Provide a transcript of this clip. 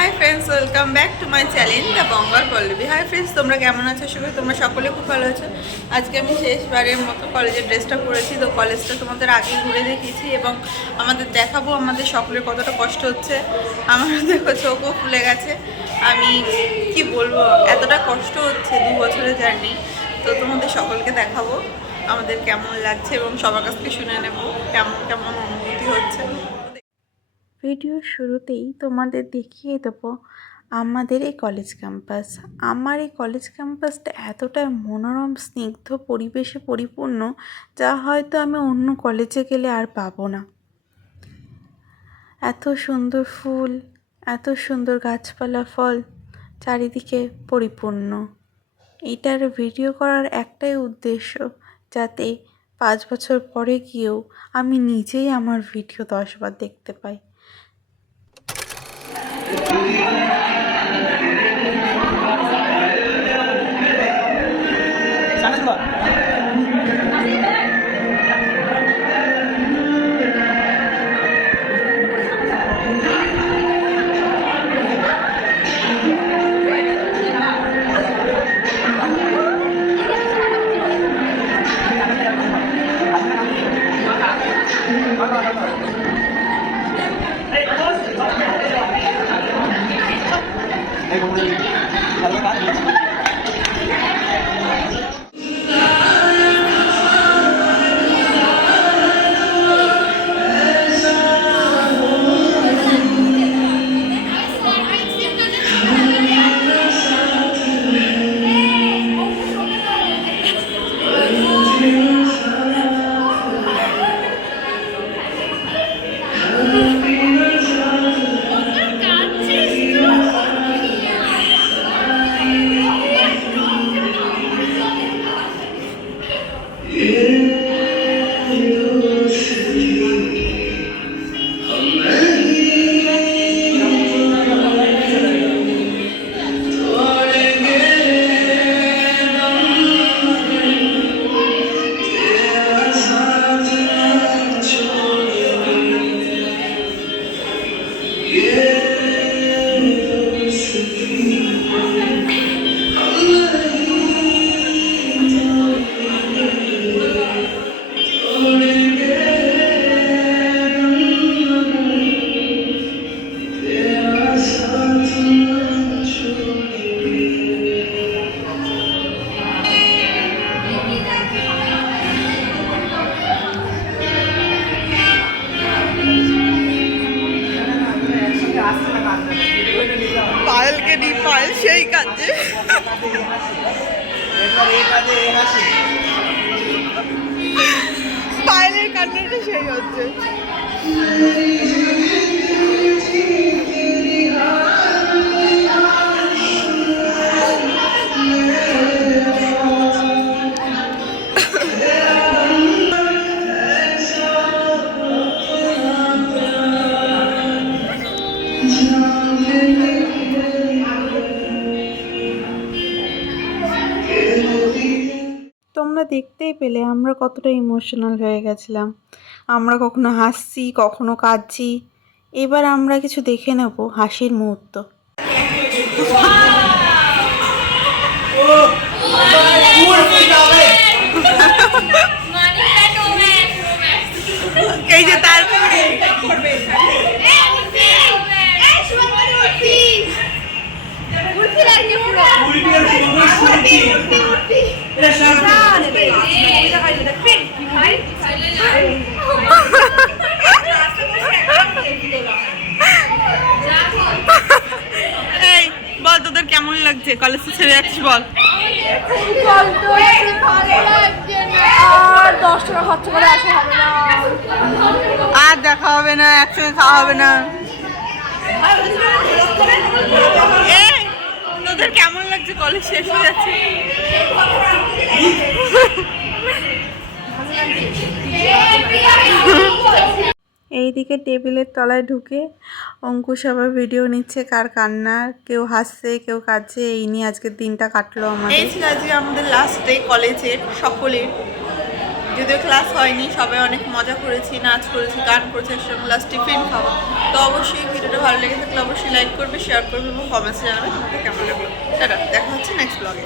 High friends, welcome back to my channel the Bangal Pallavi. Hi friends, তোমরা কেমন আছো? সবাই তোমরা সকলে খুব ভালো আছো। আজকে আমি শেষবারের মতো কলেজের ড্রেসটা পরেছি। তো কলেজটা তোমাদের আগে ঘুরে দেখিয়েছি এবং আমাদের দেখাবো আমাদের সকলের কতটা কষ্ট হচ্ছে। আমার দেখো চোখও ফুলে গেছে। আমি কি বলবো, এতটা কষ্ট হচ্ছে 2 বছরের জার্নি। তো তোমাদের সকলকে দেখাবো আমাদের কেমন লাগছে এবং সবার কাছ থেকে শুনে নেবো কেমন কেমন অনুভূতি হচ্ছে। ভিডিওর শুরুতেই তোমাদের দেখিয়ে দেবো আমাদের এই কলেজ ক্যাম্পাস। আমার এই কলেজ ক্যাম্পাসটা এতটাই মনোরম স্নিগ্ধ পরিবেশে পরিপূর্ণ, যা হয়তো আমি অন্য কলেজে গেলে আর পাবো না। এত সুন্দর ফুল, এত সুন্দর গাছপালা, ফল চারিদিকে পরিপূর্ণ। এইটার ভিডিও করার একটাই উদ্দেশ্য, যাতে 5 বছর পরে গিয়েও আমি নিজেই আমার ভিডিও 10 বার দেখতে পাই। পায়েলকে দি, পায়েল সেই কাজে পায়েলের কান্নাটা সেই হচ্ছে। তোমরা দেখতেই পেলে আমরা কতটা ইমোশনাল হয়ে গেছিলাম। আমরা কখনো হাসছি, কখনো কাঁদছি। এবার আমরা কিছু দেখে নেব হাসির মুহূর্ত। এই যে তার এই বল, তোদের কেমন লাগছে কলেজ ছেড়ে যাচ্ছিস? বল। আর 10 টাকা খরচ করে আসা হবে না, আর দেখা হবে না, একসঙ্গে খাওয়া হবে না। তোদের কেমন লাগছে কলেজ শেষ হয়ে যাচ্ছে? এইদিকে টেবিলের তলায় ঢুকে অঙ্কুশ আবার ভিডিও নিচ্ছে কার কান্না, কেউ হাসছে কেউ কাঁদছে। এই নিয়ে আজকের দিনটা কাটলো আমাদের। এই ছিল আজকে আমাদের লাস্ট ডে কলেজের সকলের, যদিও ক্লাস হয়নি, সবাই অনেক মজা করেছি, নাচ করেছি, গান করেছি, একসঙ্গে লাস্ট টিফিন খাওয়া। তো অবশ্যই ভিডিওটা ভালো লেগে থাকলে অবশ্যই লাইক করবে, শেয়ার করবে এবং কমেন্টসে জানাবে তোমাকে কেমন লাগলো। টাটা, দেখা হচ্ছে নেক্সট ব্লগে।